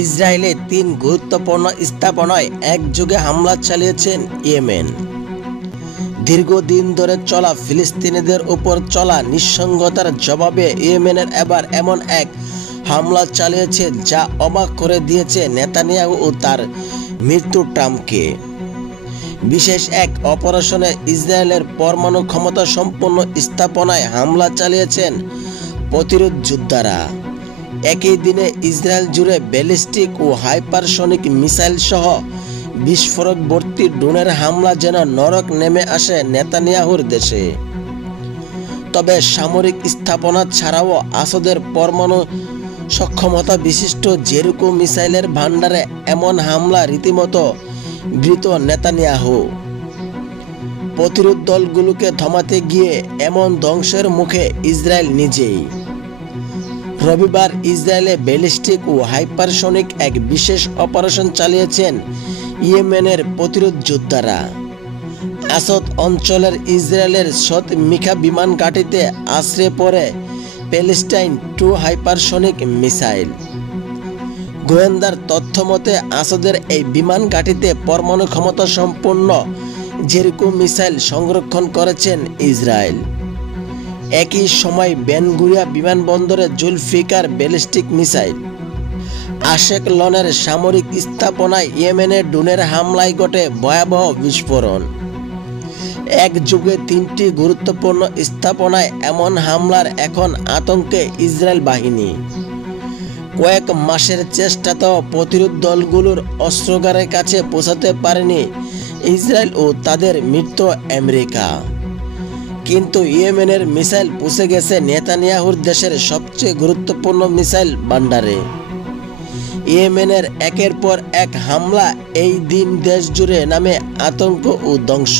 ইসরায়েলে 3 গুরুত্বপূর্ণ স্থাপনায় একযোগে হামলা চালিয়েছেন ইয়েমেন। দীর্ঘদিন ধরে চলা ফিলিস্তিনিদের উপর চলা নিঃসঙ্গতার জবাবে ইয়েমেনের এবার এমন এক হামলা চালিয়েছে যা অবাক করে দিয়েছে নেতানিয়াহু ও তার মৃত্যু ট্রাম্পকে। বিশেষ এক অপারেশনে ইসরায়েলের পরমাণু ক্ষমতা সম্পন্ন স্থাপনায় হামলা চালিয়েছেন প্রতিরোধ যোদ্ধারা। একই দিনে ইসরায়েল জুড়ে ব্যালিস্টিক ও হাইপারসনিক মিসাইল সহ বিস্ফোরক ভর্তি ড্রোনের হামলা যেন নরক নেমে আসে নেতানিয়াহুর দেশে। তবে সামরিক স্থাপনা ছাড়াও আসাদের পরমাণু সক্ষমতা বিশিষ্ট জেরিকো মিসাইলের ভান্ডারে এমন হামলা রীতিমতো ভীত নেতানিয়াহু। প্রতিরোধ দলগুলোকে থামাতে গিয়ে এমন ধ্বংসের মুখে ইসরায়েল নিজেই। রবিবার ইসরায়েলে ব্যালিস্টিক ও হাইপারসনিক এক বিশেষ অপারেশন চালিয়েছেন ইয়েমেনের প্রতিরোধ যোদ্ধারা। আসাদ অঞ্চলের ইসরায়েলের সৎ মিখা বিমান ঘাঁটিতে আশ্রে পড়ে প্যালেস্টাইন 2 হাইপারসনিক মিসাইল। গোয়েন্দার তথ্য মতে আসাদের এই বিমান ঘাঁটিতে পরমাণু ক্ষমতা সম্পন্ন জেরিকো মিসাইল সংরক্ষণ করেছেন ইসরায়েল। একই সময় বেন গুরিয়া বিমানবন্দরে জুলফিকার ব্যালিস্টিক মিসাইল। আশেক লনের সামরিক স্থাপনায় ইয়েমেনের ড্রোনের হামলায় ঘটে ভয়াবহ বিস্ফোরণ। একযোগে 3টি গুরুত্বপূর্ণ স্থাপনায় এমন হামলার এখন আতঙ্কে ইসরায়েল বাহিনী। কয়েক মাসের চেষ্টাতেও প্রতিরোধ দলগুলোর অস্ত্রাগারের কাছে পৌঁছাতে পারেনি ইসরায়েল ও তাদের মিত্র আমেরিকা। কিন্তু ইয়েমেনের মিসাইল পৌঁছে গেছে নেতানিয়াহুর দেশের সবচেয়ে গুরুত্বপূর্ণ মিসাইল ভান্ডারে। ইয়েমেনের একের পর এক হামলা এই দিন দেশ জুড়ে নামে আতঙ্ক ও ধ্বংস।